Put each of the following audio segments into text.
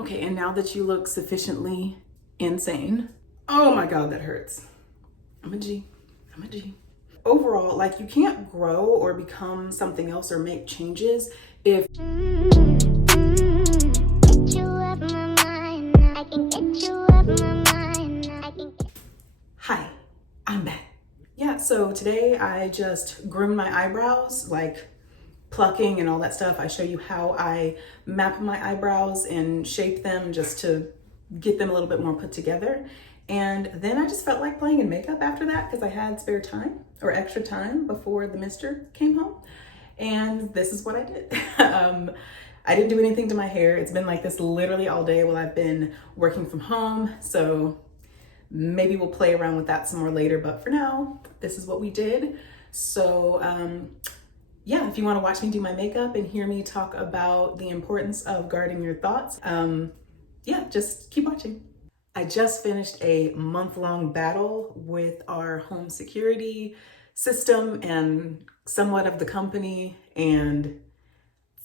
Okay, and now that you look sufficiently insane, oh my God, that hurts. I'm a G. Overall, like, you can't grow or become something else or make changes if Hi, I'm back. Yeah, so today I just groomed my eyebrows, like plucking and all that stuff. I show you how I map my eyebrows and shape them just to get them a little bit more put together. And then I just felt like playing in makeup after that because I had spare time or extra time before the mister came home. And this is what I did. I didn't do anything to my hair. It's been like this literally all day while I've been working from home. So maybe we'll play around with that some more later. But for now, this is what we did. So yeah, if you want to watch me do my makeup and hear me talk about the importance of guarding your thoughts, yeah, just keep watching. I just finished a month-long battle with our home security system and somewhat of the company, and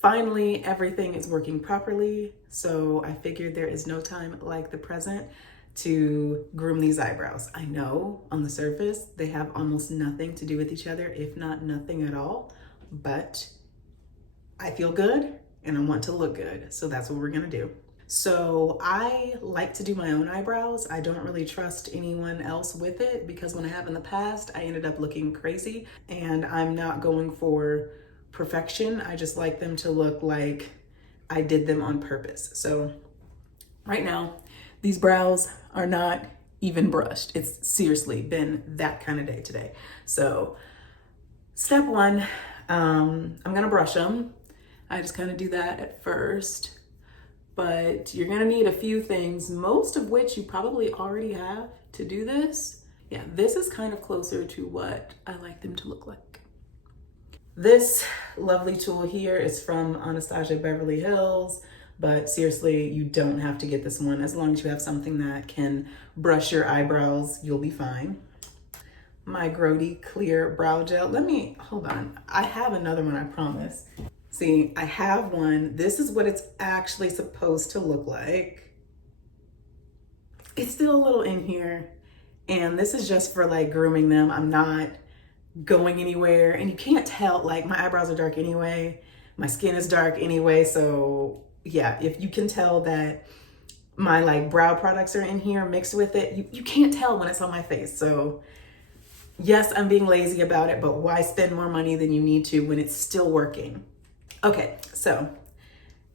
finally everything is working properly. So I figured there is no time like the present to groom these eyebrows. I know on the surface they have almost nothing to do with each other, if not nothing at all, but I feel good and I want to look good. So that's what we're gonna do. So I like to do my own eyebrows. I don't really trust anyone else with it because when I have in the past, I ended up looking crazy, and I'm not going for perfection. I just like them to look like I did them on purpose. So right now, these brows are not even brushed. It's seriously been that kind of day today. So step one, I'm gonna brush them. I just kind of do that at first. But you're gonna need a few things, most of which you probably already have to do this. Yeah, this is kind of closer to what I like them to look like. This lovely tool here is from Anastasia Beverly Hills, but seriously, you don't have to get this one. As long as you have something that can brush your eyebrows, you'll be fine. My Grody Clear Brow Gel. Hold on. I have another one, I promise. See, I have one. This is what it's actually supposed to look like. It's still a little in here. And this is just for like grooming them. I'm not going anywhere. And you can't tell, like my eyebrows are dark anyway. My skin is dark anyway. So yeah, if you can tell that my like brow products are in here mixed with it, you can't tell when it's on my face. So yes, I'm being lazy about it, but why spend more money than you need to when it's still working? Okay, so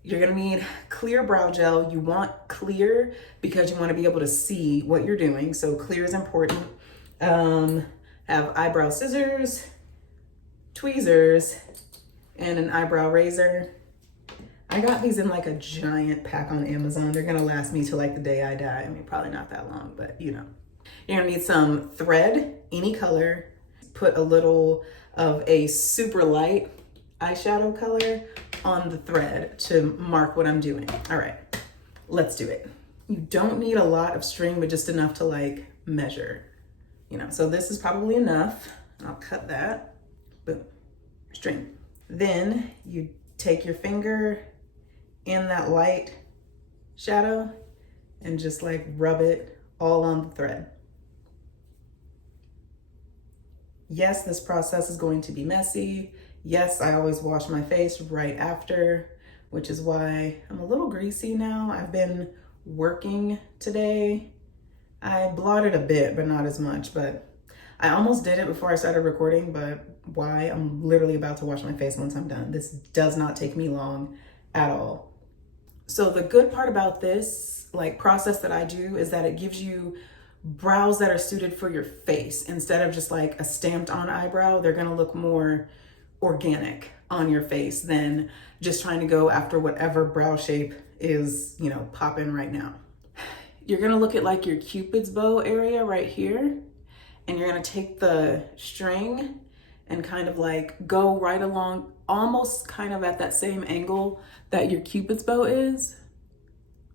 you're gonna need clear brow gel. You want clear because you wanna be able to see what you're doing. So clear is important. Have eyebrow scissors, tweezers, and an eyebrow razor. I got these in like a giant pack on Amazon. They're gonna last me till like the day I die. I mean, probably not that long, but you know. You're gonna need some thread, any color. Put a little of a super light eyeshadow color on the thread to mark what I'm doing. All right, let's do it. You don't need a lot of string, but just enough to like measure, you know. So this is probably enough. I'll cut that, boom, string. Then you take your finger in that light shadow and just like rub it all on the thread. Yes, this process is going to be messy. Yes, I always wash my face right after, which is why I'm a little greasy now. I've been working today. I blotted a bit, but not as much, but I almost did it before I started recording, but why? I'm literally about to wash my face once I'm done. This does not take me long at all. So the good part about this like process that I do is that it gives you brows that are suited for your face. Instead of just like a stamped on eyebrow, they're gonna look more organic on your face than just trying to go after whatever brow shape is, you know, popping right now. You're gonna look at like your Cupid's bow area right here, and you're gonna take the string and kind of like go right along, almost kind of at that same angle that your Cupid's bow is,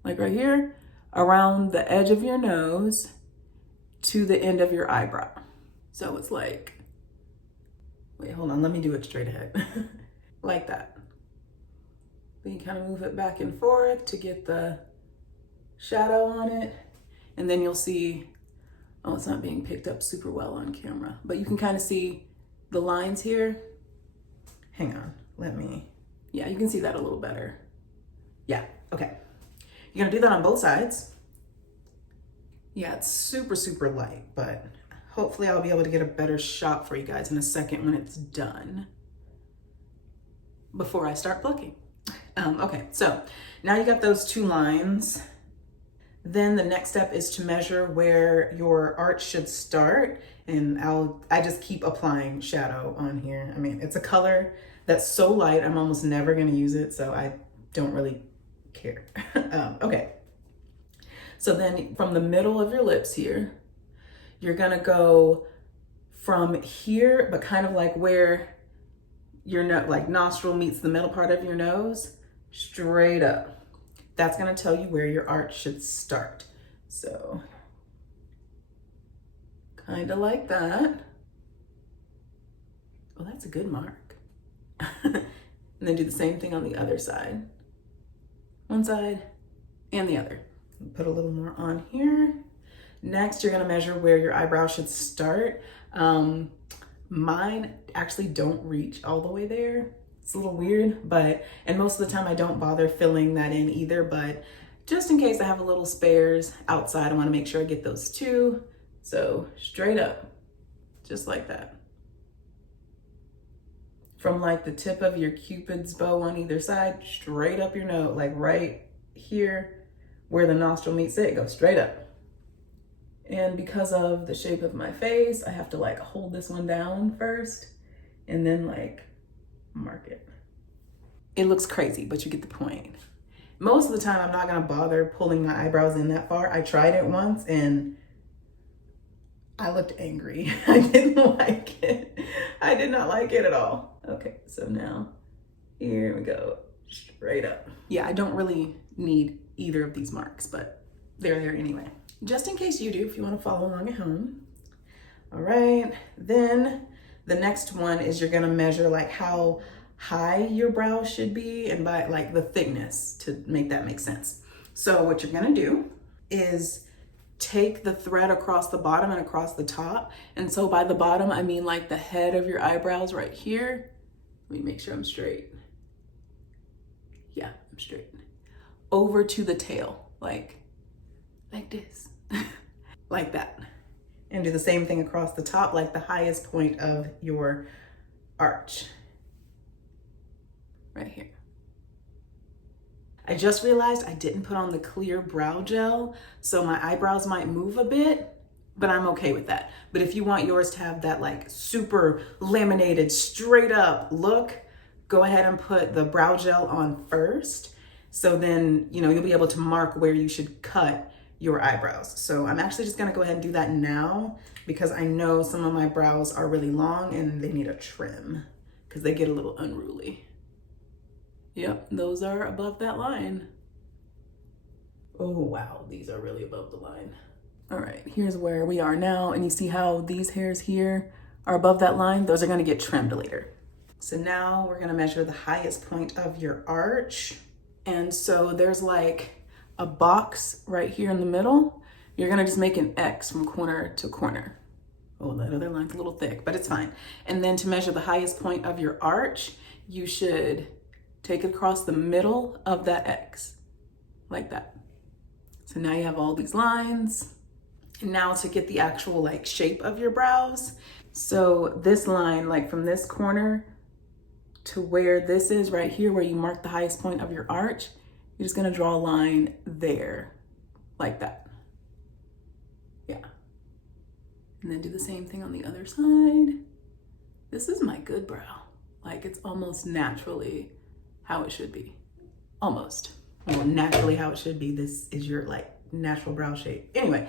like right here, around the edge of your nose to the end of your eyebrow. So it's like, wait, hold on, let me do it straight ahead. Like that. Then you kind of move it back and forth to get the shadow on it. And then you'll see, oh, it's not being picked up super well on camera, but you can kind of see the lines here. Hang on, yeah, you can see that a little better. Yeah, okay. You're gonna do that on both sides. Yeah, it's super, super light, but hopefully I'll be able to get a better shot for you guys in a second when it's done, before I start plucking. Okay, so now you got those two lines. Then the next step is to measure where your arch should start. And I just keep applying shadow on here. I mean, it's a color that's so light, I'm almost never gonna use it, so I don't really care. Okay. So then from the middle of your lips here, you're gonna go from here, but kind of like where your like nostril meets the middle part of your nose, straight up. That's gonna tell you where your arch should start. So kind of like that. Oh, that's a good mark. And then do the same thing on the other side. One side and the other. Put a little more on here. Next, you're gonna measure where your eyebrow should start. Mine actually don't reach all the way there. It's a little weird, and most of the time I don't bother filling that in either, but just in case I have a little spares outside, I wanna make sure I get those too. So straight up, just like that. From like the tip of your Cupid's bow on either side, straight up your nose, like right here where the nostril meets it, go straight up. And because of the shape of my face, I have to like hold this one down first and then like mark it. It looks crazy, but you get the point. Most of the time, I'm not gonna bother pulling my eyebrows in that far. I tried it once and I looked angry. I didn't like it. I did not like it at all. Okay, so now here we go, straight up. Yeah, I don't really need either of these marks, but they're there anyway. Just in case you do, if you wanna follow along at home. All right, then the next one is you're gonna measure like how high your brow should be and by like the thickness to make that make sense. So what you're gonna do is take the thread across the bottom and across the top. And so by the bottom, I mean like the head of your eyebrows right here. Let me make sure I'm straight. Yeah, I'm straight. Over to the tail, like this, like that. And do the same thing across the top, like the highest point of your arch, right here. I just realized I didn't put on the clear brow gel, so my eyebrows might move a bit, but I'm okay with that. But if you want yours to have that like super laminated, straight up look, go ahead and put the brow gel on first. So then, you know, you'll be able to mark where you should cut your eyebrows. So I'm actually just gonna go ahead and do that now because I know some of my brows are really long and they need a trim because they get a little unruly. Yep, those are above that line. Oh wow, these are really above the line. All right, here's where we are now, and you see how these hairs here are above that line? Those are gonna get trimmed later. So now we're gonna measure the highest point of your arch. And so there's like a box right here in the middle. You're gonna just make an X from corner to corner. Oh, that other line's a little thick, but it's fine. And then to measure the highest point of your arch, you should take it across the middle of that X, like that. So now you have all these lines. And now to get the actual like shape of your brows. So this line, like from this corner to where this is right here, where you mark the highest point of your arch, you're just gonna draw a line there, like that. Yeah. And then do the same thing on the other side. This is my good brow. Like it's almost naturally how it should be. Almost. Well, naturally how it should be. This is your like natural brow shape. Anyway,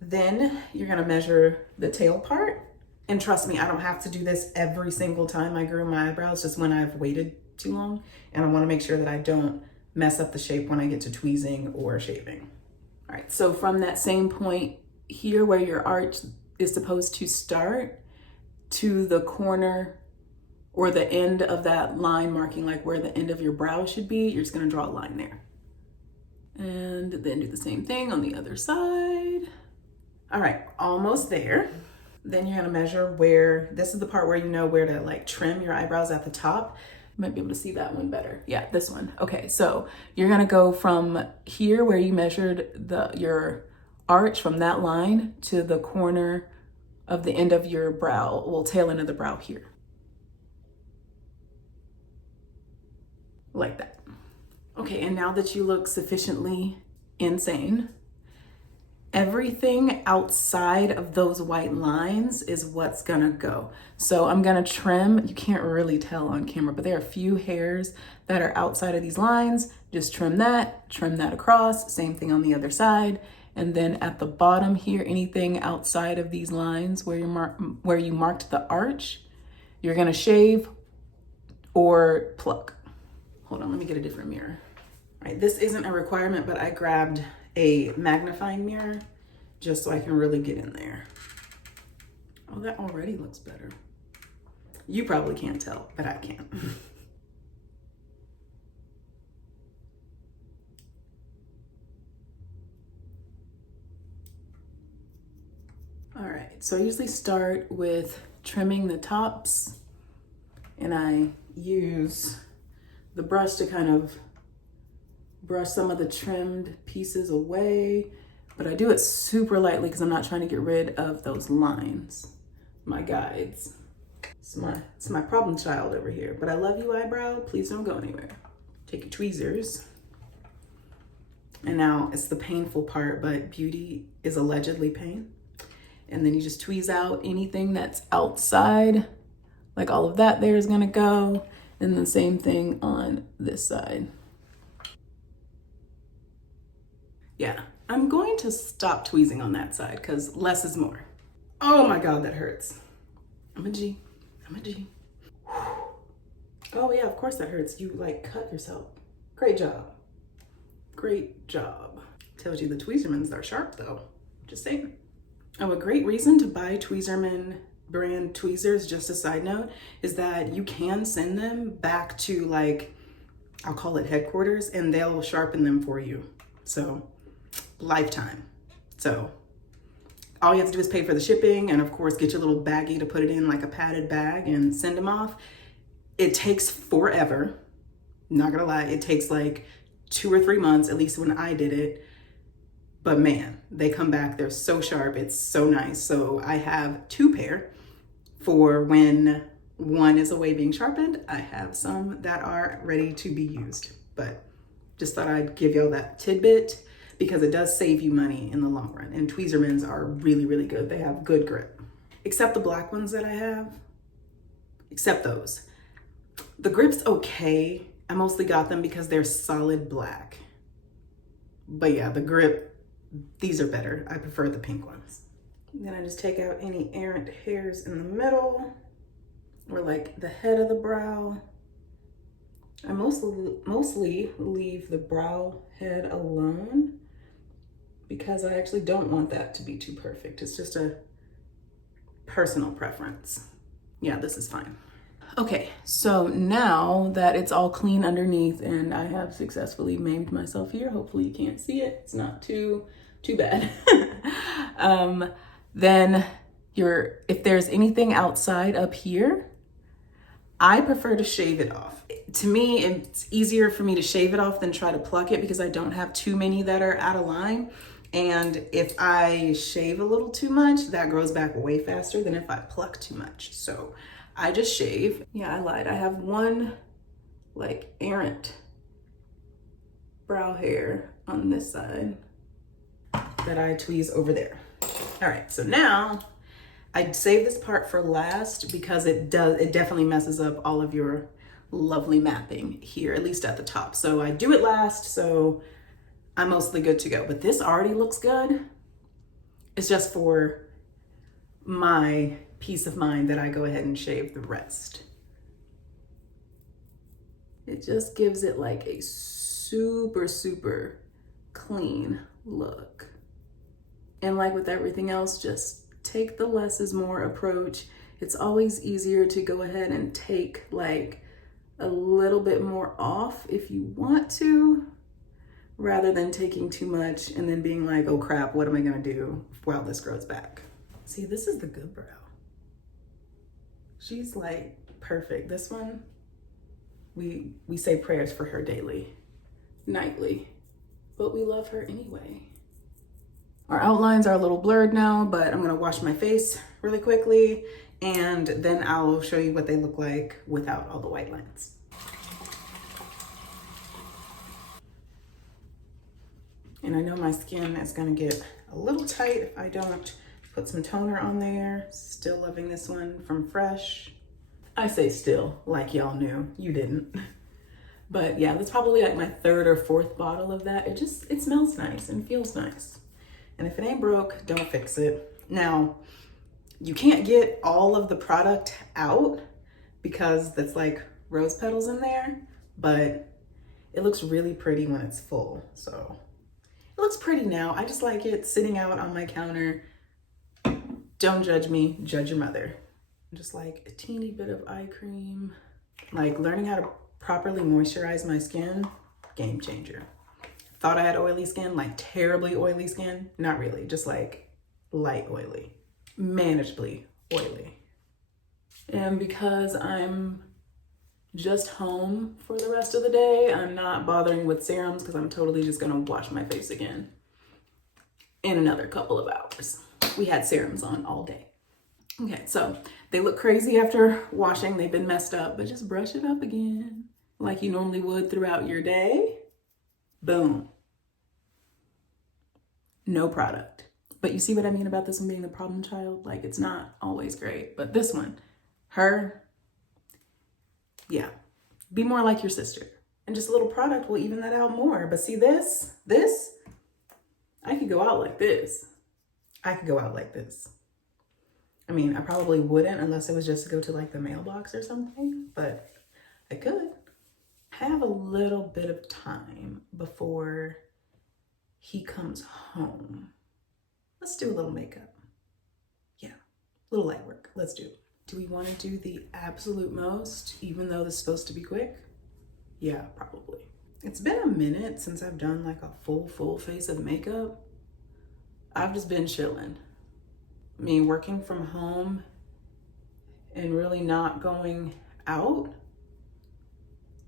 then you're gonna measure the tail part. And trust me, I don't have to do this every single time I groom my eyebrows, just when I've waited too long. And I wanna make sure that I don't mess up the shape when I get to tweezing or shaving. All right, so from that same point here where your arch is supposed to start to the corner or the end of that line marking like where the end of your brow should be, you're just gonna draw a line there. And then do the same thing on the other side. All right, almost there. Then you're gonna measure where, this is the part where you know where to like trim your eyebrows at the top. You might be able to see that one better. Yeah, this one. Okay, so you're gonna go from here where you measured your arch, from that line to the corner of the end of your brow, well, tail end of the brow here. Like that. Okay, and now that you look sufficiently insane, everything outside of those white lines is what's gonna go. So I'm gonna trim, you can't really tell on camera, but there are a few hairs that are outside of these lines. Just trim that across, same thing on the other side. And then at the bottom here, anything outside of these lines where you marked the arch, you're gonna shave or pluck. Hold on, let me get a different mirror. All right, this isn't a requirement, but I grabbed a magnifying mirror just so I can really get in there. Oh, that already looks better. You probably can't tell, but I can. All right, so I usually start with trimming the tops, and I use the brush to kind of brush some of the trimmed pieces away, but I do it super lightly because I'm not trying to get rid of those lines, my guides. It's my problem child over here, but I love you, eyebrow. Please don't go anywhere. Take your tweezers. And now it's the painful part, but beauty is allegedly pain. And then you just tweeze out anything that's outside, like all of that there is gonna go. And the same thing on this side. Yeah, I'm going to stop tweezing on that side because less is more. Oh my God, that hurts. I'm a G. Oh yeah, of course that hurts. You like cut yourself. Great job. Tells you the Tweezermans are sharp though. Just saying. Oh, a great reason to buy Tweezerman brand tweezers, just a side note, is that you can send them back to, like, I'll call it headquarters, and they'll sharpen them for you. So, lifetime. So, all you have to do is pay for the shipping, and of course get your little baggie to put it in, like a padded bag, and send them off. It takes forever. Not gonna lie, it takes like 2 or 3 months, at least when I did it. But man, they come back, they're so sharp, it's so nice. So I have 2 pair for when one is away being sharpened. I have some that are ready to be used, but just thought I'd give y'all that tidbit because it does save you money in the long run. And Tweezermans are really, really good. They have good grip. Except the black ones that I have, except those. The grip's okay. I mostly got them because they're solid black. But yeah, the grip, these are better. I prefer the pink ones. Then I just take out any errant hairs in the middle or like the head of the brow. I mostly leave the brow head alone because I actually don't want that to be too perfect. It's just a personal preference. Yeah, this is fine. Okay, so now that it's all clean underneath and I have successfully maimed myself here, hopefully you can't see it. It's not too bad. Then if there's anything outside up here, I prefer to shave it off. To me, it's easier for me to shave it off than try to pluck it because I don't have too many that are out of line. And if I shave a little too much, that grows back way faster than if I pluck too much. So I just shave. Yeah, I lied. I have one like errant brow hair on this side that I tweeze over there. All right, so now I'd save this part for last because it definitely messes up all of your lovely mapping here, at least at the top. So I do it last, so I'm mostly good to go. But this already looks good. It's just for my peace of mind that I go ahead and shave the rest. It just gives it like a super, super clean look. And like with everything else, just take the less is more approach. It's always easier to go ahead and take like a little bit more off if you want to, rather than taking too much and then being like, oh crap, what am I gonna do while this grows back? See, this is the good brow. She's like perfect. This one, we say prayers for her daily, nightly, but we love her anyway. Our outlines are a little blurred now, but I'm gonna wash my face really quickly and then I'll show you what they look like without all the white lines. And I know my skin is gonna get a little tight if I don't put some toner on there. Still loving this one from Fresh. I say still, like y'all knew, you didn't. But yeah, that's probably like my third or fourth bottle of that. It smells nice and feels nice. And if it ain't broke, don't fix it. Now, you can't get all of the product out because that's like rose petals in there, but it looks really pretty when it's full, so. It looks pretty now. I just like it sitting out on my counter. Don't judge me, judge your mother. Just like a teeny bit of eye cream. Like learning how to properly moisturize my skin, game changer. Thought I had oily skin, like terribly oily skin. Not really, just like light oily, manageably oily. And because I'm just home for the rest of the day, I'm not bothering with serums because I'm totally just gonna wash my face again in another couple of hours. We had serums on all day. Okay, so they look crazy after washing. They've been messed up, but just brush it up again like you normally would throughout your day. Boom. No product. But you see what I mean about this one being the problem child? Like it's not always great, but this one, her, yeah, be more like your sister. And just a little product will even that out more. But see this, I could go out like this. I could go out like this. I mean, I probably wouldn't unless it was just to go to like the mailbox or something, but I could have a little bit of time before he comes home. Let's do a little makeup. Yeah, a little light work. Let's do it. Do we want to do the absolute most, even though this is supposed to be quick? Yeah, probably. It's been a minute since I've done like a full face of makeup. I've just been chilling. Me working from home and really not going out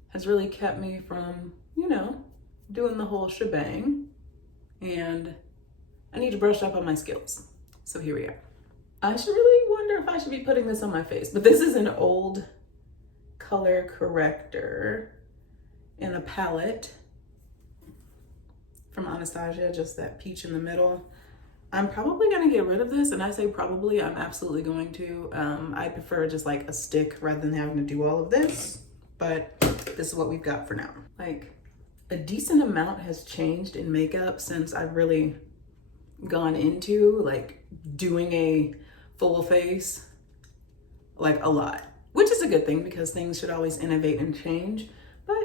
has really kept me from, you know, doing the whole shebang. And I need to brush up on my skills. So here we are. I should really wonder if I should be putting this on my face, but this is an old color corrector in a palette from Anastasia, just that peach in the middle. I'm probably gonna get rid of this, and I say probably, I'm absolutely going to. I prefer just like a stick rather than having to do all of this, but this is what we've got for now. Like a decent amount has changed in makeup since I've really gone into like doing a full face, like a lot, which is a good thing because things should always innovate and change. But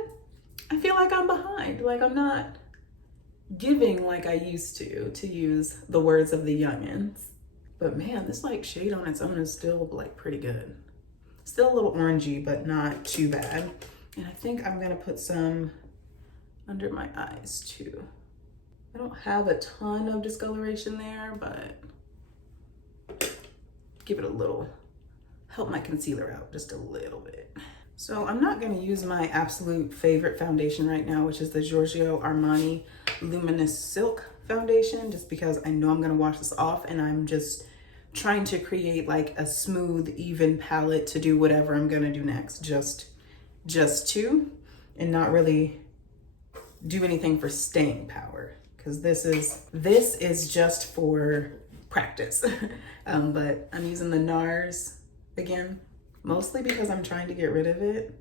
I feel like I'm behind, like I'm not giving like I used to use the words of the youngins. But man, this like shade on its own is still like pretty good. Still a little orangey, but not too bad. And I think I'm gonna put some under my eyes too. I don't have a ton of discoloration there, but give it a little, help my concealer out just a little bit. So I'm not gonna use my absolute favorite foundation right now, which is the Giorgio Armani Luminous Silk foundation, just because I know I'm gonna wash this off and I'm just trying to create like a smooth, even palette to do whatever I'm gonna do next, just to, and not really do anything for staying power, because this is just for practice. But I'm using the NARS again, mostly because I'm trying to get rid of it.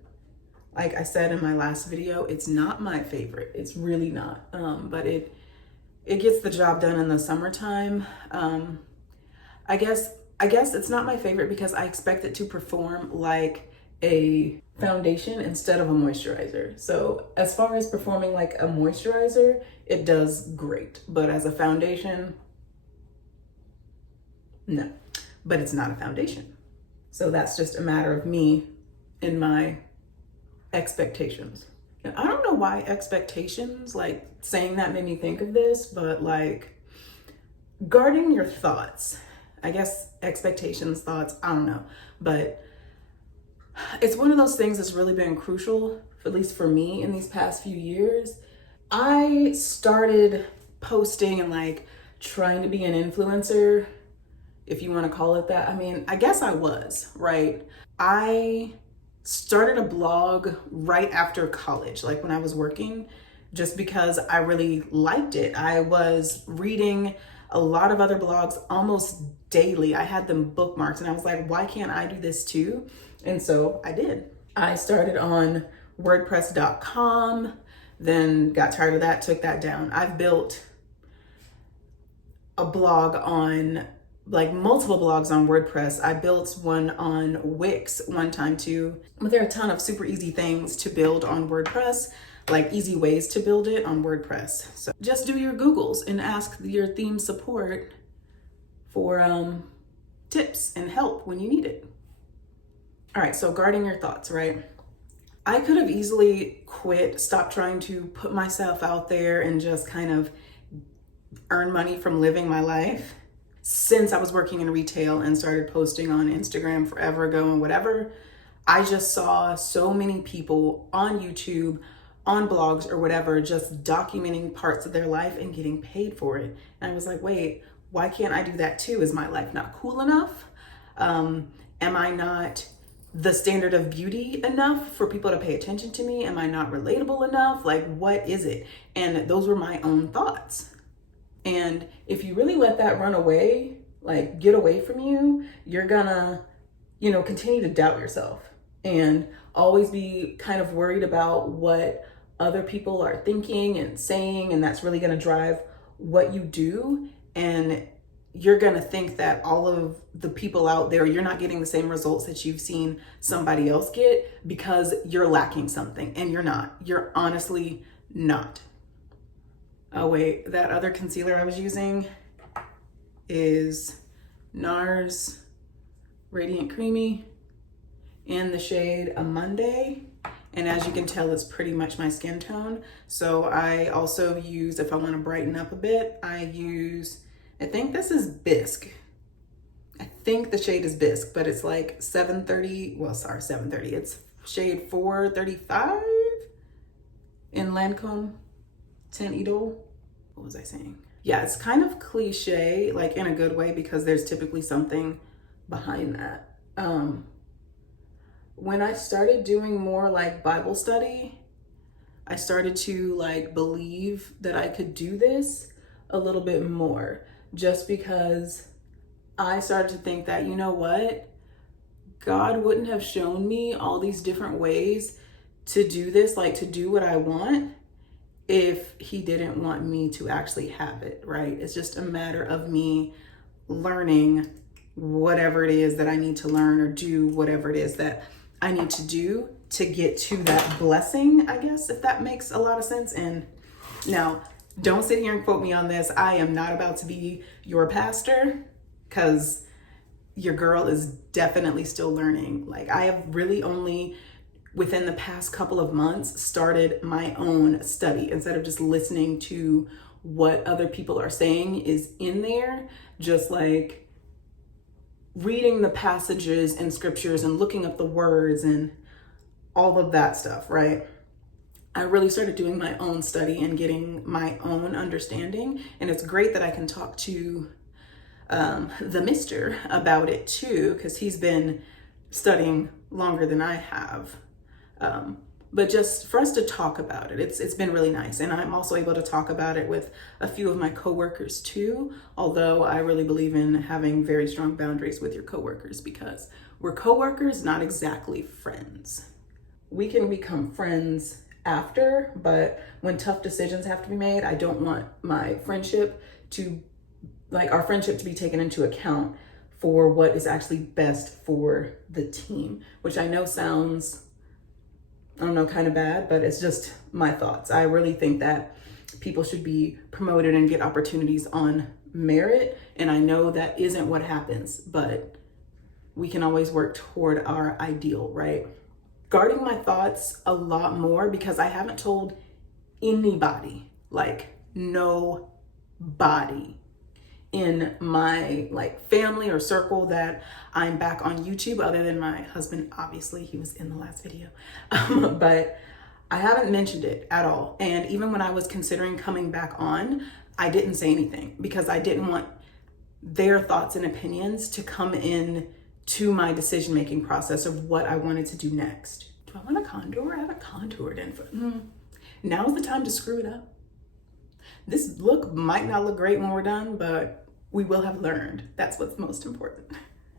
Like I said in my last video, it's not my favorite. It's really not. But it gets the job done in the summertime. I guess it's not my favorite because I expect it to perform like a foundation instead of a moisturizer. So as far as performing like a moisturizer, it does great. But as a foundation, no. But it's not a foundation. So that's just a matter of me and my expectations. I don't know why expectations, like saying that made me think of this, but like guarding your thoughts. I guess expectations, thoughts, I don't know. But it's one of those things that's really been crucial, at least for me in these past few years. I started posting and like trying to be an influencer, if you want to call it that. I mean, I guess I was, right? I started a blog right after college, like when I was working, just because I really liked it. I was reading a lot of other blogs almost daily. I had them bookmarked and I was like, why can't I do this too? And so I did. I started on WordPress.com, then got tired of that, took that down. I've built a blog on, like multiple blogs on WordPress. I built one on Wix one time too. But there are a ton of super easy things to build on WordPress, like easy ways to build it on WordPress. So just do your Googles and ask your theme support for tips and help when you need it. All right, so guarding your thoughts, right? I could have easily quit, stopped trying to put myself out there and just kind of earn money from living my life. Since I was working in retail and started posting on Instagram forever ago and whatever, I just saw so many people on YouTube, on blogs or whatever, just documenting parts of their life and getting paid for it. And I was like, wait, why can't I do that too? Is my life not cool enough? Am I not the standard of beauty enough for people to pay attention to me? Am I not relatable enough? Like, what is it? And those were my own thoughts. And if you really let that run away, like get away from you, you're gonna, continue to doubt yourself and always be kind of worried about what other people are thinking and saying. And that's really gonna drive what you do. And you're gonna think that all of the people out there, you're not getting the same results that you've seen somebody else get because you're lacking something, and you're not. You're honestly not. Oh wait, that other concealer I was using is NARS Radiant Creamy in the shade A Monday. And as you can tell, it's pretty much my skin tone. So I also use, if I want to brighten up a bit, I think this is Bisque. I think the shade is Bisque, but it's like 730. It's shade 435 in Lancome Teint Idole. What was I saying? Yeah, it's kind of cliche, like in a good way, because there's typically something behind that. When I started doing more like Bible study, I started to like believe that I could do this a little bit more, just because I started to think that, you know what? God wouldn't have shown me all these different ways to do this, like to do what I want, if he didn't want me to actually have it, right? It's just a matter of me learning whatever it is that I need to learn, or do whatever it is that I need to do to get to that blessing, I guess, if that makes a lot of sense. And now, don't sit here and quote me on this. I am not about to be your pastor, because your girl is definitely still learning. Like, I have really only within the past couple of months started my own study, instead of just listening to what other people are saying is in there, just like reading the passages and scriptures and looking up the words and all of that stuff, right? I really started doing my own study and getting my own understanding. And it's great that I can talk to the mister about it too, because he's been studying longer than I have. But just for us to talk about it, it's been really nice. And I'm also able to talk about it with a few of my coworkers too, although I really believe in having very strong boundaries with your coworkers, because we're coworkers, not exactly friends. We can become friends after, but when tough decisions have to be made, I don't want my friendship to, like our friendship to be taken into account for what is actually best for the team, which I know sounds, I don't know, kind of bad, but it's just my thoughts. I really think that people should be promoted and get opportunities on merit. And I know that isn't what happens, but we can always work toward our ideal, right? guarding my thoughts a lot more because I haven't told anybody, like nobody in my like family or circle that I'm back on YouTube, other than my husband. Obviously, he was in the last video, but I haven't mentioned it at all. And even when I was considering coming back on, I didn't say anything because I didn't want their thoughts and opinions to come in to my decision-making process of what I wanted to do next. Do I want to contour? I haven't contoured in Now's the time to screw it up. This look might not look great when we're done, but we will have learned. That's what's most important.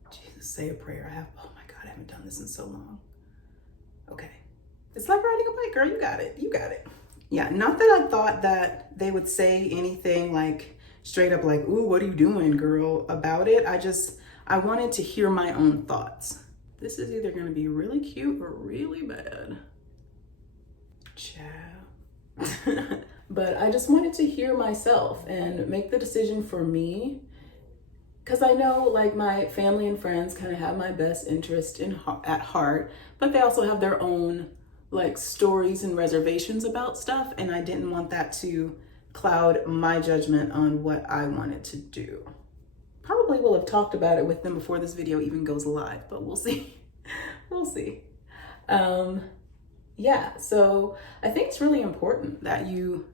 Jesus, say a prayer. Oh my God, I haven't done this in so long. Okay. It's like riding a bike, girl. You got it. You got it. Yeah, not that I thought that they would say anything like straight up like, ooh, what are you doing, girl, about it. I wanted to hear my own thoughts. This is either going to be really cute or really bad. Ciao. But I just wanted to hear myself and make the decision for me, because I know like my family and friends kind of have my best interest at heart, but they also have their own like stories and reservations about stuff, and I didn't want that to cloud my judgment on what I wanted to do. Probably will have talked about it with them before this video even goes live, but we'll see. We'll see. Yeah, so I think it's really important that you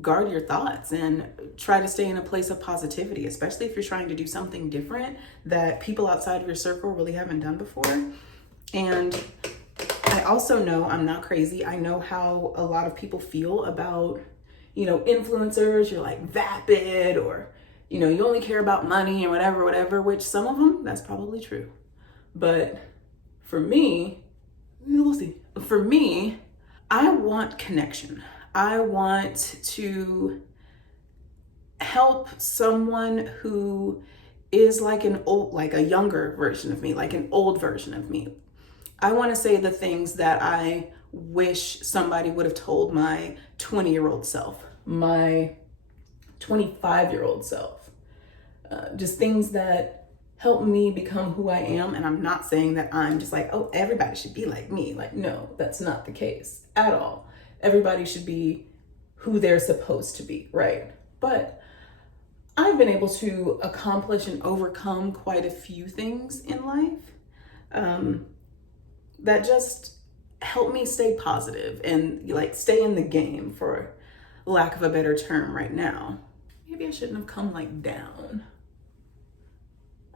guard your thoughts and try to stay in a place of positivity, especially if you're trying to do something different that people outside of your circle really haven't done before. And I also know I'm not crazy. I know how a lot of people feel about, you know, influencers. You're like vapid, or, you know, you only care about money or whatever, which some of them, that's probably true. But for me, we'll see. For me, I want connection. I want to help someone who is like a younger version of me, like an old version of me. I want to say the things that I wish somebody would have told my 20-year-old self, my 25-year-old self. Just things that help me become who I am. And I'm not saying that I'm just like, oh, everybody should be like me. Like, no, that's not the case at all. Everybody should be who they're supposed to be, right? But I've been able to accomplish and overcome quite a few things in life that just help me stay positive and like stay in the game, for lack of a better term right now. Maybe I shouldn't have come like down.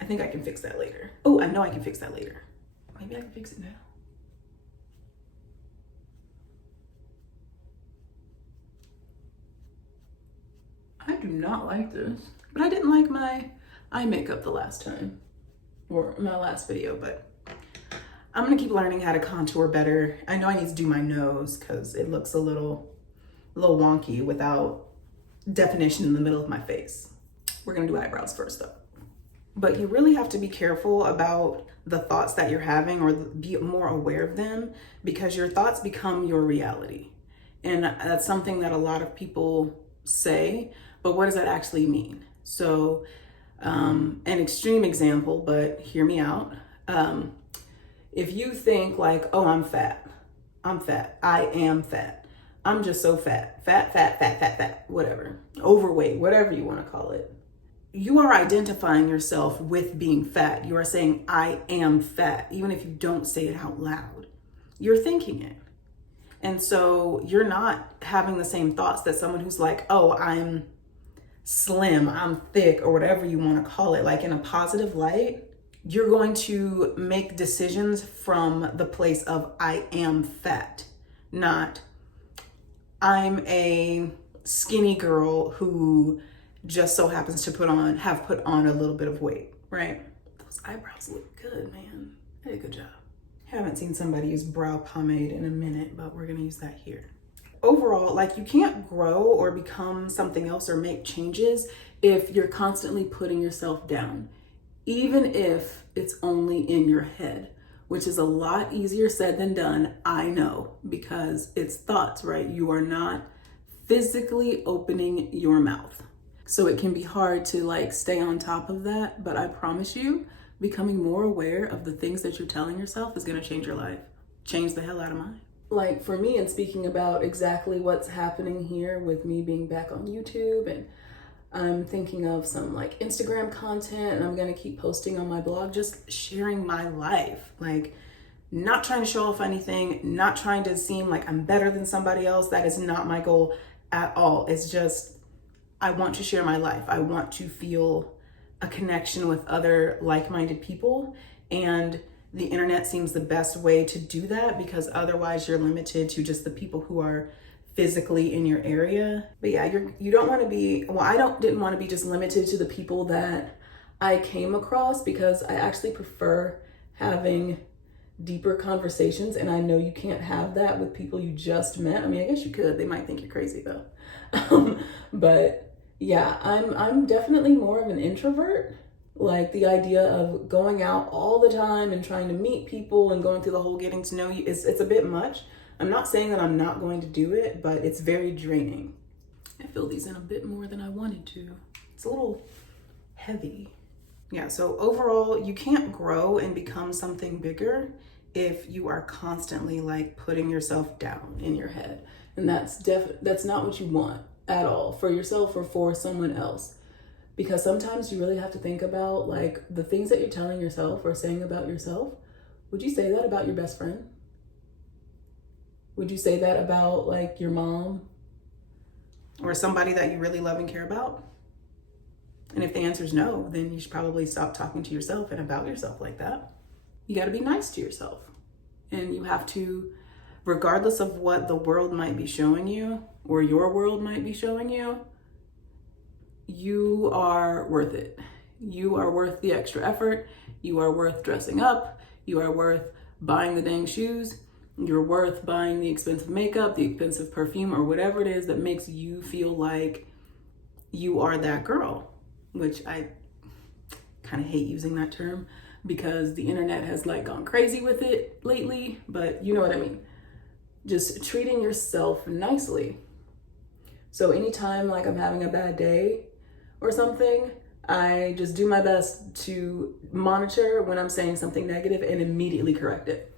I think I can fix that later. Oh, I know I can fix that later. Maybe I can fix it now. I do not like this, but I didn't like my eye makeup the last time, or my last video, but I'm gonna keep learning how to contour better. I know I need to do my nose because it looks a little wonky without definition in the middle of my face. We're gonna do eyebrows first though. But you really have to be careful about the thoughts that you're having, or be more aware of them, because your thoughts become your reality. And that's something that a lot of people say, but what does that actually mean? So an extreme example, but hear me out. If you think like, oh, I'm fat, I am fat, I'm just so fat, whatever, overweight, whatever you want to call it. You are identifying yourself with being fat. You are saying, I am fat, even if you don't say it out loud. You're thinking it. And so you're not having the same thoughts that someone who's like, oh, I'm slim, I'm thick, or whatever you want to call it, like in a positive light. You're going to make decisions from the place of I am fat, not I'm a skinny girl who just so happens to have put on a little bit of weight, right? Those eyebrows look good, man. They did a good job. Haven't seen somebody use brow pomade in a minute, but we're gonna use that here. Overall, like, you can't grow or become something else or make changes if you're constantly putting yourself down, even if it's only in your head, which is a lot easier said than done, I know, because it's thoughts, right? You are not physically opening your mouth. So it can be hard to like stay on top of that, but I promise you, becoming more aware of the things that you're telling yourself is gonna change your life. change the hell out of mine. Like for me, and speaking about exactly what's happening here with me being back on YouTube, and I'm thinking of some like Instagram content, and I'm gonna keep posting on my blog, just sharing my life. Like, not trying to show off anything, not trying to seem like I'm better than somebody else. That is not my goal at all. It's just, I want to share my life. I want to feel a connection with other like-minded people. And the internet seems the best way to do that, because otherwise you're limited to just the people who are physically in your area. But yeah, you don't want to be, well, didn't want to be just limited to the people that I came across, because I actually prefer having deeper conversations, and I know you can't have that with people you just met. I mean, I guess you could. They might think you're crazy though. But yeah, I'm definitely more of an introvert. Like the idea of going out all the time and trying to meet people and going through the whole getting to know you, it's a bit much. I'm not saying that I'm not going to do it, but it's very draining. I fill these in a bit more than I wanted to. It's a little heavy. Yeah, so overall, you can't grow and become something bigger if you are constantly like putting yourself down in your head. And that's not what you want at all, for yourself or for someone else. Because sometimes you really have to think about like the things that you're telling yourself or saying about yourself. Would you say that about your best friend? Would you say that about like your mom? Or somebody that you really love and care about? And if the answer is no, then you should probably stop talking to yourself and about yourself like that. You got to be nice to yourself. And you have to, regardless of what the world might be showing you or your world might be showing you, you are worth it. You are worth the extra effort. You are worth dressing up. You are worth buying the dang shoes. You're worth buying the expensive makeup, the expensive perfume, or whatever it is that makes you feel like you are that girl. Which I kind of hate using that term, because the internet has like gone crazy with it lately, but you know what I mean. Just treating yourself nicely. So anytime like I'm having a bad day or something, I just do my best to monitor when I'm saying something negative and immediately correct it.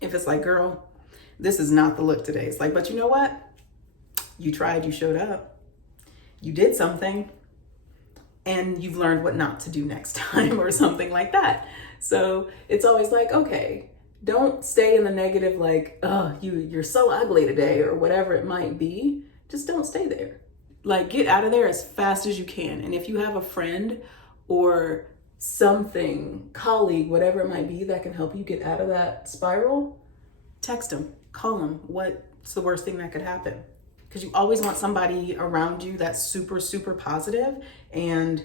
If it's like, girl, this is not the look today. It's like, but you know what? You tried, you showed up, you did something, and you've learned what not to do next time or something like that. So it's always like, okay, don't stay in the negative, like, oh, you're so ugly today or whatever it might be. Just don't stay there. Like, get out of there as fast as you can. And if you have a friend or something, colleague, whatever it might be that can help you get out of that spiral, text them, call them. What's the worst thing that could happen? Because you always want somebody around you that's super, super positive. And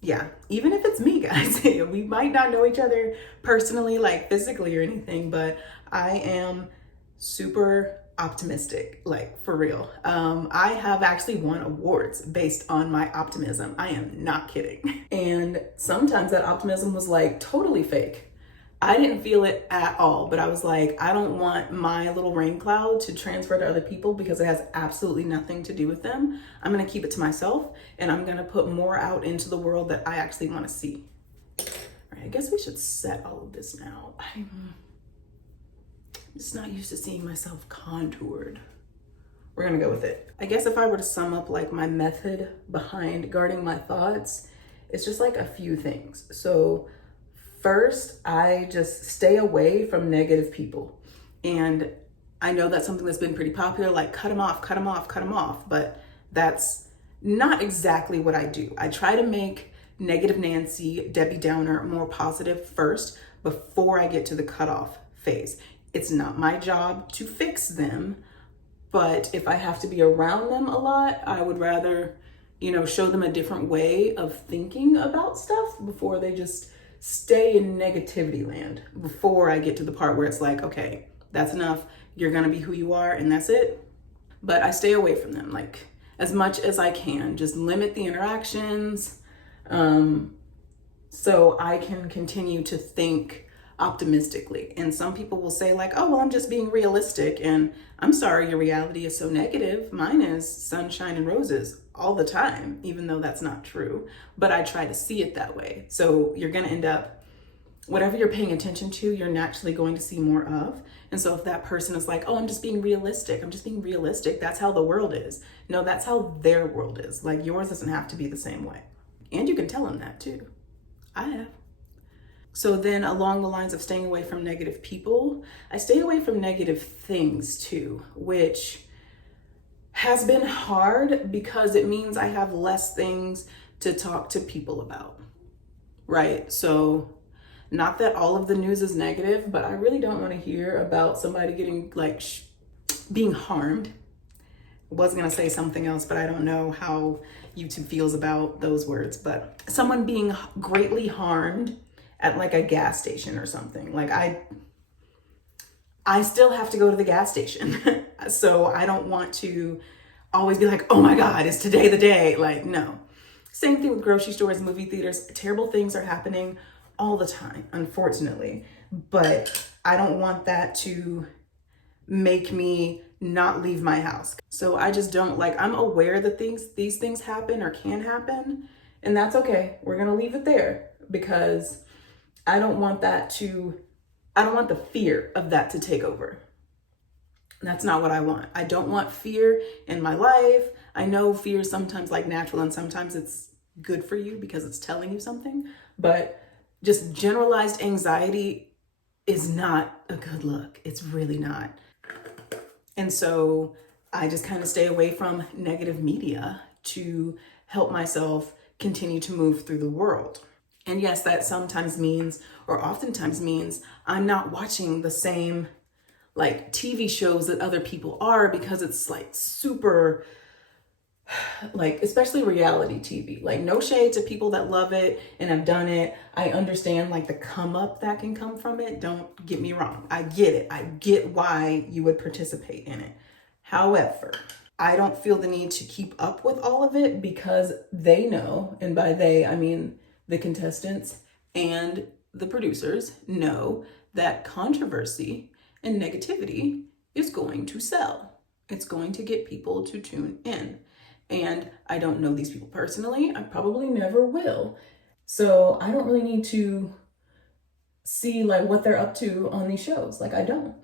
yeah, even if it's me, guys, we might not know each other personally, like physically or anything, but I am super optimistic, like for real. I have actually won awards based on my optimism. I am not kidding. And sometimes that optimism was like totally fake. I didn't feel it at all, but I was like, I don't want my little rain cloud to transfer to other people, because it has absolutely nothing to do with them. I'm gonna keep it to myself, and I'm gonna put more out into the world that I actually wanna see. All right, I guess we should set all of this now. I'm just not used to seeing myself contoured. We're gonna go with it. I guess if I were to sum up like my method behind guarding my thoughts, it's just like a few things. So first, I just stay away from negative people. And I know that's something that's been pretty popular, like cut them off, cut them off, cut them off. But that's not exactly what I do. I try to make negative Nancy, Debbie Downer, more positive first before I get to the cutoff phase. It's not my job to fix them, but if I have to be around them a lot, I would rather, show them a different way of thinking about stuff before they just stay in negativity land, before I get to the part where it's like, okay, that's enough. You're gonna be who you are and that's it. But I stay away from them, like as much as I can, just limit the interactions, so I can continue to think optimistically. And some people will say like, oh, well, I'm just being realistic. And I'm sorry, your reality is so negative. Mine is sunshine and roses all the time, even though that's not true. But I try to see it that way. So you're going to end up whatever you're paying attention to, you're naturally going to see more of. And so if that person is like, oh, I'm just being realistic, that's how the world is. No, that's how their world is. Like, yours doesn't have to be the same way. And you can tell them that too. I have. So then along the lines of staying away from negative people, I stay away from negative things too, which has been hard because it means I have less things to talk to people about, right? So not that all of the news is negative, but I really don't want to hear about somebody getting being harmed. I was going to say something else, but I don't know how YouTube feels about those words, but someone being greatly harmed at like a gas station or something. Like I still have to go to the gas station. So I don't want to always be like, oh my God, is today the day? Like, no. Same thing with grocery stores, movie theaters. Terrible things are happening all the time, unfortunately. But I don't want that to make me not leave my house. So I just don't I'm aware that these things happen or can happen, and that's okay. We're gonna leave it there because I don't want the fear of that to take over. That's not what I want. I don't want fear in my life. I know fear is sometimes natural and sometimes it's good for you because it's telling you something, but just generalized anxiety is not a good look. It's really not. And so I just kind of stay away from negative media to help myself continue to move through the world. And yes, that sometimes means, or oftentimes means, I'm not watching the same TV shows that other people are because it's super, especially reality TV. No shade to people that love it and have done it. I understand the come up that can come from it. Don't get me wrong. I get it. I get why you would participate in it. However, I don't feel the need to keep up with all of it because they know, and by they, I mean the contestants and the producers know that controversy and negativity is going to sell. It's going to get people to tune in. And I don't know these people personally. I probably never will. So I don't really need to see what they're up to on these shows. I don't.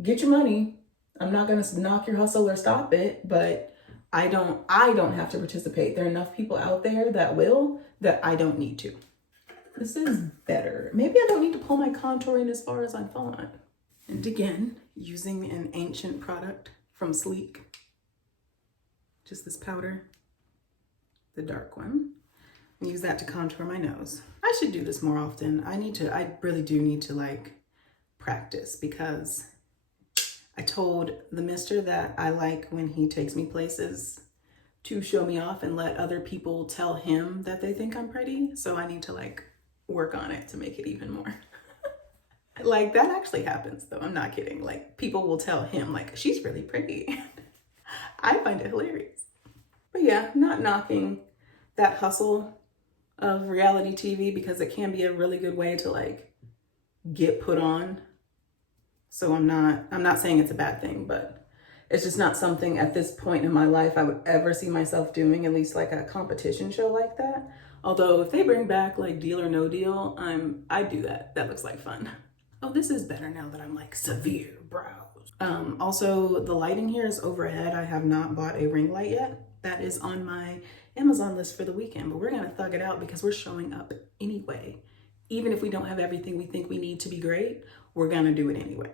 Get your money. I'm not gonna knock your hustle or stop it, but I don't have to participate. There are enough people out there that will, that I don't need to. This is better. Maybe I don't need to pull my contouring as far as I thought. And again, using an ancient product from Sleek. Just this powder, the dark one. Use that to contour my nose. I should do this more often. I really do need to practice because I told the mister that I like when he takes me places to show me off and let other people tell him that they think I'm pretty. So I need to work on it to make it even more. That actually happens though. I'm not kidding. People will tell him she's really pretty. I find it hilarious. But yeah, not knocking that hustle of reality TV because it can be a really good way to get put on. So I'm not saying it's a bad thing, but it's just not something at this point in my life I would ever see myself doing, at least a competition show like that. Although if they bring back Deal or No Deal, I'd do that. That looks like fun. Oh, this is better now that I'm severe brows. Also, the lighting here is overhead. I have not bought a ring light yet. That is on my Amazon list for the weekend, but we're gonna thug it out because we're showing up anyway. Even if we don't have everything we think we need to be great, we're gonna do it anyway.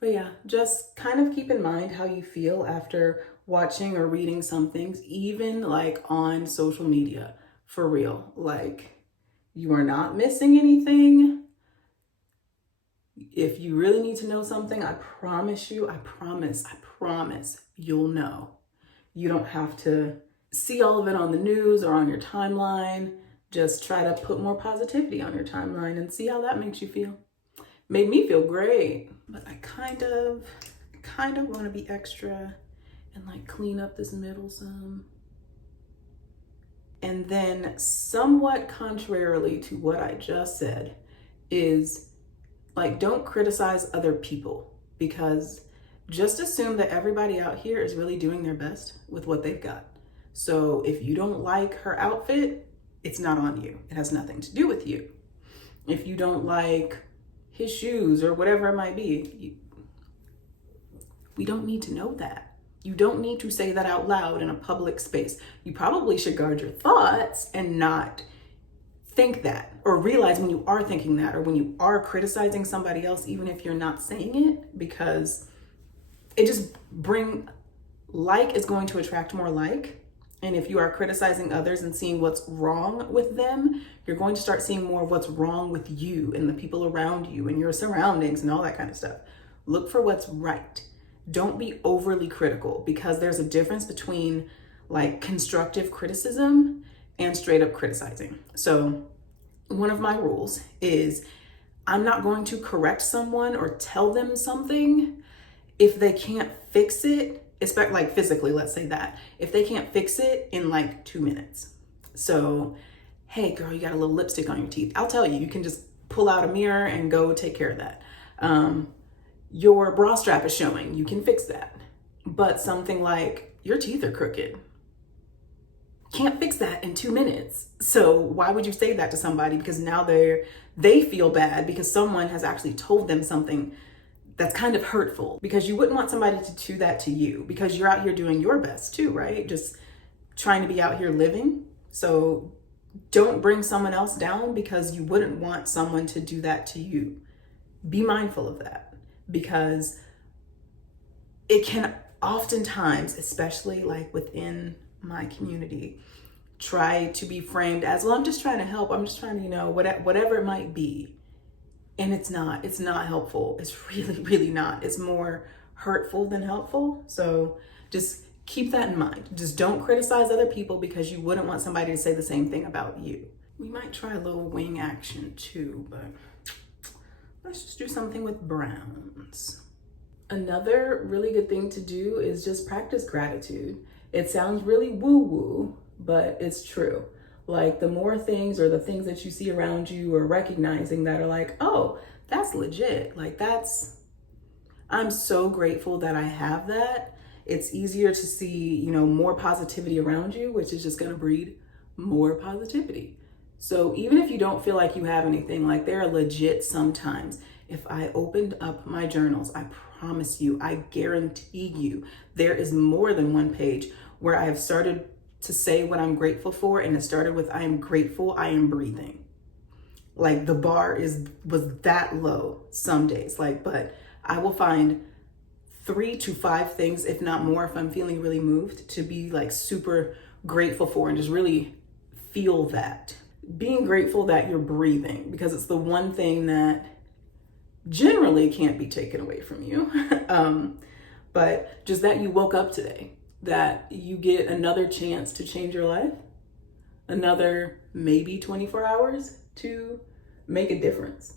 But yeah, just kind of keep in mind how you feel after watching or reading some things, even on social media, for real. You are not missing anything. If you really need to know something, I promise you'll know. You don't have to see all of it on the news or on your timeline. Just try to put more positivity on your timeline and see how that makes you feel. Made me feel great, but I kind of want to be extra and clean up this middle some. And then somewhat contrarily to what I just said is don't criticize other people, because just assume that everybody out here is really doing their best with what they've got. So if you don't like her outfit, it's not on you. It has nothing to do with you. if you don't like his shoes or whatever it might be. We don't need to know that. You don't need to say that out loud in a public space. You probably should guard your thoughts and not think that, or realize when you are thinking that, or when you are criticizing somebody else, even if you're not saying it, because it just like is going to attract more like. And if you are criticizing others and seeing what's wrong with them, you're going to start seeing more of what's wrong with you and the people around you and your surroundings and all that kind of stuff. Look for what's right. Don't be overly critical, because there's a difference between like constructive criticism and straight up criticizing. So one of my rules is I'm not going to correct someone or tell them something if they can't fix it, especially like physically, let's say that. If they can't fix it in like 2 minutes. So, hey girl, you got a little lipstick on your teeth. I'll tell you, you can just pull out a mirror and go take care of that. Your bra strap is showing, you can fix that. But something like your teeth are crooked, can't fix that in 2 minutes. So why would you say that to somebody? Because now they feel bad because someone has actually told them something that's kind of hurtful, because you wouldn't want somebody to do that to you, because you're out here doing your best too, right? Just trying to be out here living. So don't bring someone else down because you wouldn't want someone to do that to you. Be mindful of that, because it can oftentimes, especially like within my community, try to be framed as, well, I'm just trying to help. I'm just trying to, whatever it might be. And it's not helpful. It's really, really not. It's more hurtful than helpful. So just keep that in mind. Just don't criticize other people because you wouldn't want somebody to say the same thing about you. We might try a little wing action too, but let's just do something with browns. Another really good thing to do is just practice gratitude. It sounds really woo-woo, but it's true. Like the more things, or the things that you see around you or recognizing that are like, oh, that's legit. Like I'm so grateful that I have that. It's easier to see, more positivity around you, which is just going to breed more positivity. So even if you don't feel like you have anything, like they're legit sometimes. If I opened up my journals, I promise you, I guarantee you, there is more than one page where I have started to say what I'm grateful for, and it started with, I am grateful I am breathing. Like the bar was that low some days, but I will find 3 to 5 things, if not more, if I'm feeling really moved, to be like super grateful for, and just really feel that. Being grateful that you're breathing, because it's the one thing that generally can't be taken away from you. But just that you woke up today, that you get another chance to change your life, another maybe 24 hours to make a difference.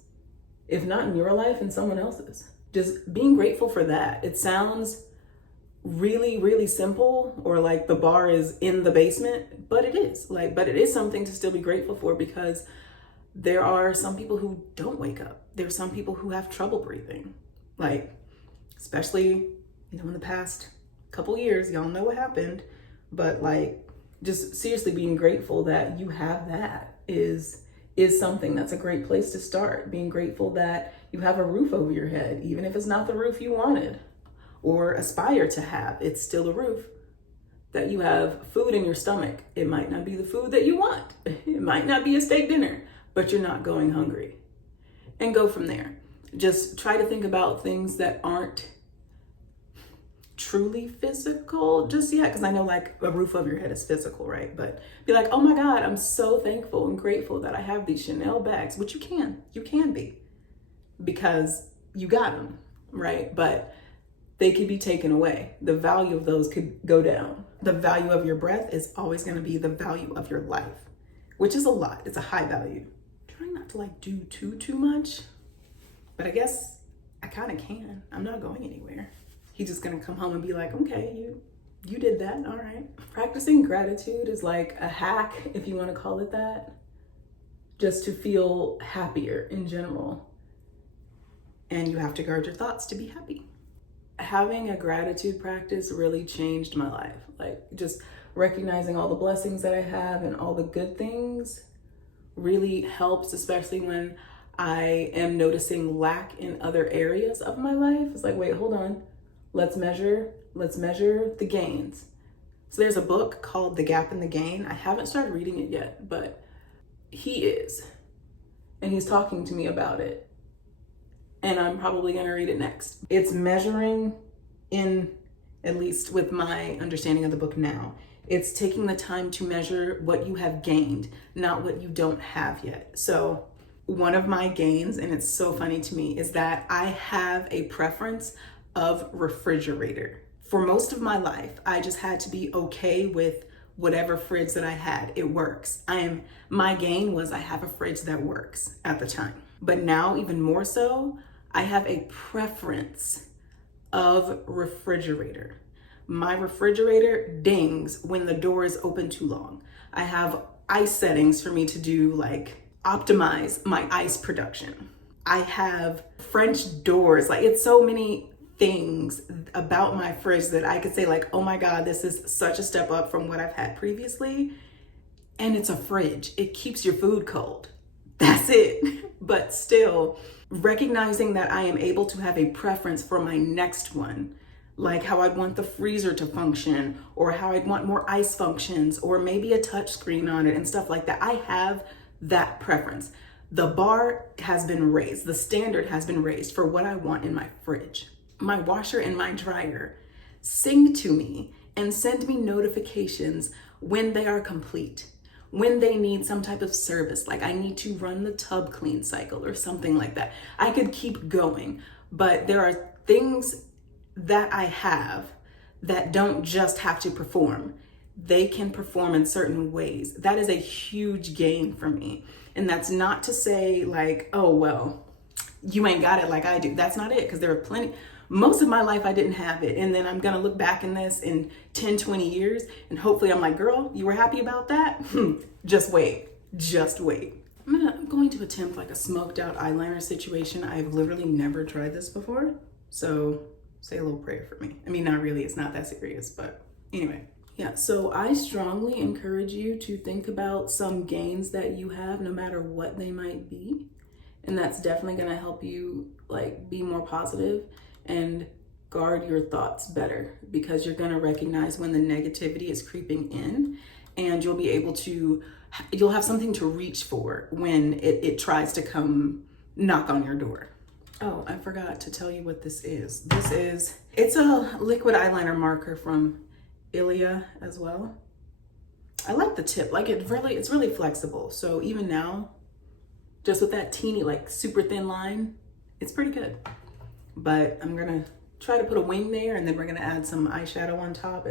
If not in your life, in someone else's. Just being grateful for that. It sounds really, really simple, or like the bar is in the basement, but it is. But it is something to still be grateful for, because there are some people who don't wake up. There's some people who have trouble breathing. Especially, in the past couple years, y'all know what happened. But just seriously being grateful that you have that is something that's a great place to start. Being grateful that you have a roof over your head, even if it's not the roof you wanted or aspire to have, it's still a roof. That you have food in your stomach. It might not be the food that you want. It might not be a steak dinner, but you're not going hungry. And go from there. Just try to think about things that aren't truly physical just yet, because I know a roof over your head is physical, right? But be like, oh my God, I'm so thankful and grateful that I have these Chanel bags, which you can be, because you got them, right? But they could be taken away. The value of those could go down. The value of your breath is always going to be the value of your life, which is a lot. It's a high value. Trying not to do too much, but I guess I kind of can. I'm not going anywhere. He's just gonna come home and be like, okay, you did that, all right. Practicing gratitude is like a hack, if you want to call it that, just to feel happier in general. And you have to guard your thoughts to be happy. Having a gratitude practice really changed my life. Just recognizing all the blessings that I have and all the good things really helps, especially when I am noticing lack in other areas of my life. It's like, wait, hold on. Let's measure the gains. So there's a book called The Gap and the Gain. I haven't started reading it yet, but he is. And he's talking to me about it. And I'm probably gonna read it next. It's measuring in, at least with my understanding of the book now, it's taking the time to measure what you have gained, not what you don't have yet. So one of my gains, and it's so funny to me, is that I have a preference of refrigerator. For most of my life, I just had to be okay with whatever fridge that I had. It works. My gain was I have a fridge that works at the time. But now, even more so, I have a preference of refrigerator. My refrigerator dings when the door is open too long. I have ice settings for me to do, like optimize my ice production. I have French doors. Like, it's so many things about my fridge that I could say, like, oh my God, this is such a step up from what I've had previously. And it's a fridge. It keeps your food cold. That's it. But still, recognizing that I am able to have a preference for my next one, like how I'd want the freezer to function, or how I'd want more ice functions, or maybe a touch screen on it and stuff like that. I have that preference. The bar has been raised. The standard has been raised for what I want in my fridge. My washer and my dryer sing to me and send me notifications when they are complete, when they need some type of service, like I need to run the tub clean cycle or something like that. I could keep going, but there are things that I have that don't just have to perform. They can perform in certain ways. That is a huge gain for me. And that's not to say like, oh, well, you ain't got it like I do. That's not it, because there are plenty. Most of my life, I didn't have it. And then I'm going to look back in this in 10, 20 years. And hopefully I'm like, girl, you were happy about that? Just wait. Just wait. I'm going to attempt like a smoked out eyeliner situation. I've literally never tried this before. So say a little prayer for me. I mean, not really. It's not that serious. But anyway. Yeah, so I strongly encourage you to think about some gains that you have, no matter what they might be. And that's definitely going to help you like be more positive and guard your thoughts better, because you're going to recognize when the negativity is creeping in, and you'll have something to reach for when it tries to come knock on your door. Oh, I forgot to tell you what this is. It's a liquid eyeliner marker from Ilia as well. I like the tip, like it's really flexible. So even now, just with that teeny, like super thin line, it's pretty good. But I'm gonna try to put a wing there, and then we're gonna add some eyeshadow on top.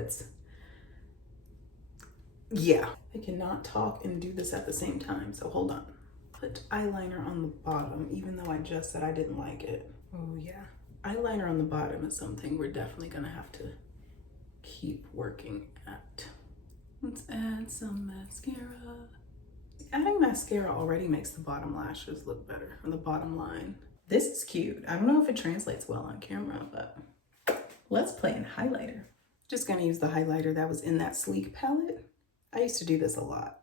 Yeah. I cannot talk and do this at the same time, so hold on. Put eyeliner on the bottom, even though I just said I didn't like it. Oh yeah. Eyeliner on the bottom is something we're definitely gonna have to keep working at. Let's add some mascara. Adding mascara already makes the bottom lashes look better, or the bottom line. This is cute. I don't know if it translates well on camera, but let's play in highlighter. Just gonna use the highlighter that was in that Sleek palette. I used to do this a lot.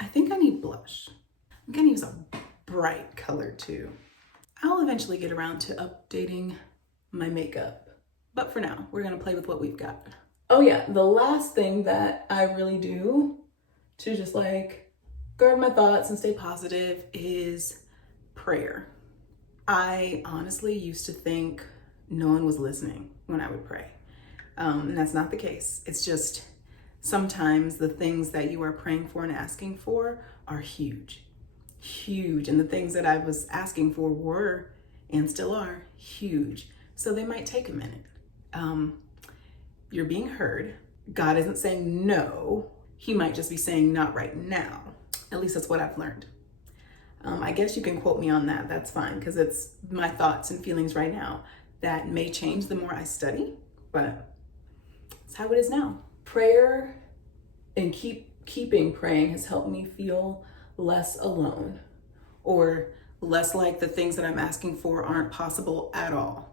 I think I need blush. I'm gonna use a bright color too. I'll eventually get around to updating my makeup, but for now, we're gonna play with what we've got. Oh yeah, the last thing that I really do to just like guard my thoughts and stay positive is prayer. I honestly used to think no one was listening when I would pray. And that's not the case. It's just sometimes the things that you are praying for and asking for are huge. And the things that I was asking for were, and still are, huge. So they might take a minute. You're being heard. God isn't saying no. He might just be saying not right now. At least that's what I've learned. I guess you can quote me on that. That's fine, because it's my thoughts and feelings right now. That may change the more I study, but it's how it is now. Prayer and keeping praying has helped me feel less alone, or less like the things that I'm asking for aren't possible at all.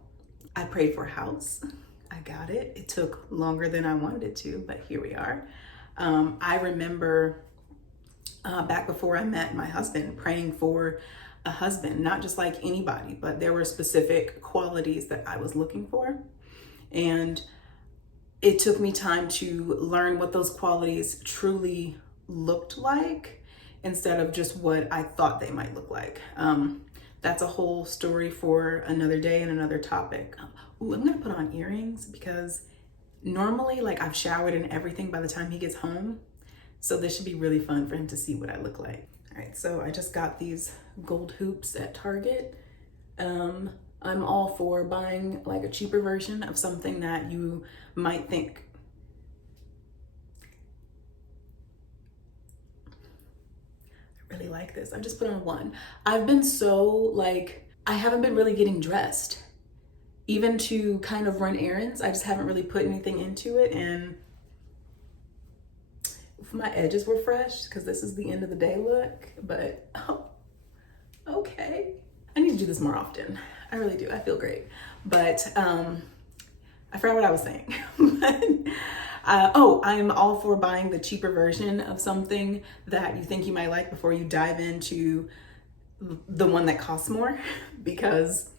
I prayed for a house. I got it. It took longer than I wanted it to, but here we are. I remember back before I met my husband, praying for a husband, not just like anybody, but there were specific qualities that I was looking for. And it took me time to learn what those qualities truly looked like instead of just what I thought they might look like. That's a whole story for another day and another topic. Ooh, I'm gonna put on earrings because normally like I've showered and everything by the time he gets home. So this should be really fun for him to see what I look like. All right, so I just got these gold hoops at Target. I'm all for buying like a cheaper version of something that you might think. I really like this. I've just put on one. I've been so like, I haven't been really getting dressed. Even to kind of run errands, I just haven't really put anything into it. And if my edges were fresh, because this is the end of the day look, but oh, okay. I need to do this more often. I really do. I feel great. But I forgot what I was saying. I'm all for buying the cheaper version of something that you think you might like before you dive into the one that costs more, because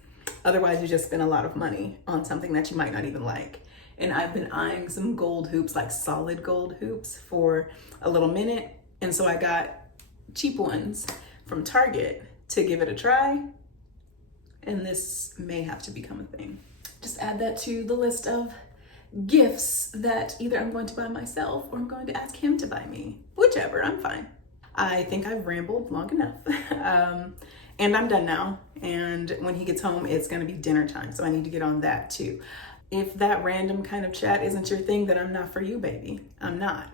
otherwise you just spend a lot of money on something that you might not even like. And I've been eyeing some gold hoops, like solid gold hoops, for a little minute. And so I got cheap ones from Target to give it a try. And this may have to become a thing. Just add that to the list of gifts that either I'm going to buy myself or I'm going to ask him to buy me. Whichever, I'm fine. I think I've rambled long enough. And I'm done now. And when he gets home, it's gonna be dinner time. So I need to get on that too. If that random kind of chat isn't your thing, then I'm not for you, baby. I'm not.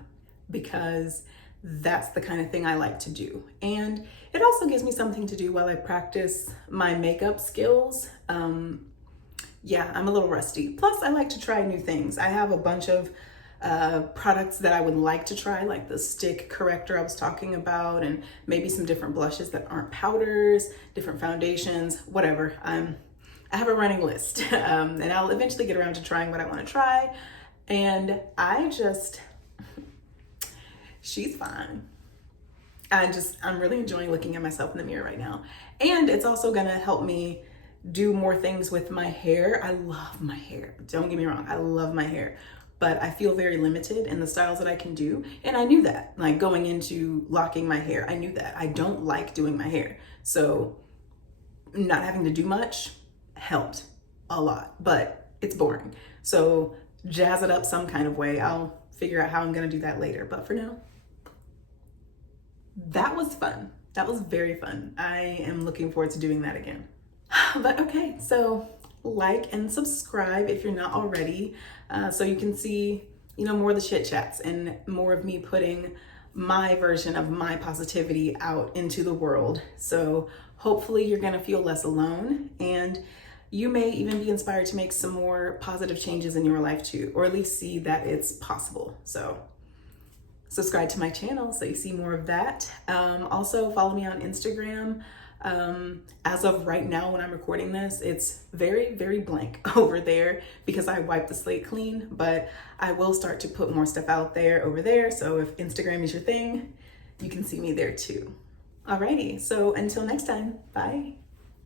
Because that's the kind of thing I like to do. And it also gives me something to do while I practice my makeup skills. Yeah, I'm a little rusty. Plus, I like to try new things. I have a bunch of products that I would like to try, like the stick corrector I was talking about, and maybe some different blushes that aren't powders, different foundations, whatever. I have a running list, and I'll eventually get around to trying what I want to try. And she's fine. I'm really enjoying looking at myself in the mirror right now. And it's also gonna help me do more things with my hair. I love my hair. Don't get me wrong, I love my hair. But I feel very limited in the styles that I can do. And I knew that, like going into locking my hair, I knew that. I don't like doing my hair. So not having to do much helped a lot, but it's boring. So jazz it up some kind of way. I'll figure out how I'm gonna do that later. But for now, that was fun. That was very fun. I am looking forward to doing that again. But okay, so like and subscribe if you're not already, so you can see, more of the chit chats and more of me putting my version of my positivity out into the world. So hopefully you're gonna feel less alone, and you may even be inspired to make some more positive changes in your life too, or at least see that it's possible. So subscribe to my channel so you see more of that. Also follow me on Instagram. As of right now, when I'm recording this, it's very, very blank over there because I wiped the slate clean, but I will start to put more stuff out there over there. So if Instagram is your thing, you can see me there too. Alrighty, so until next time, bye.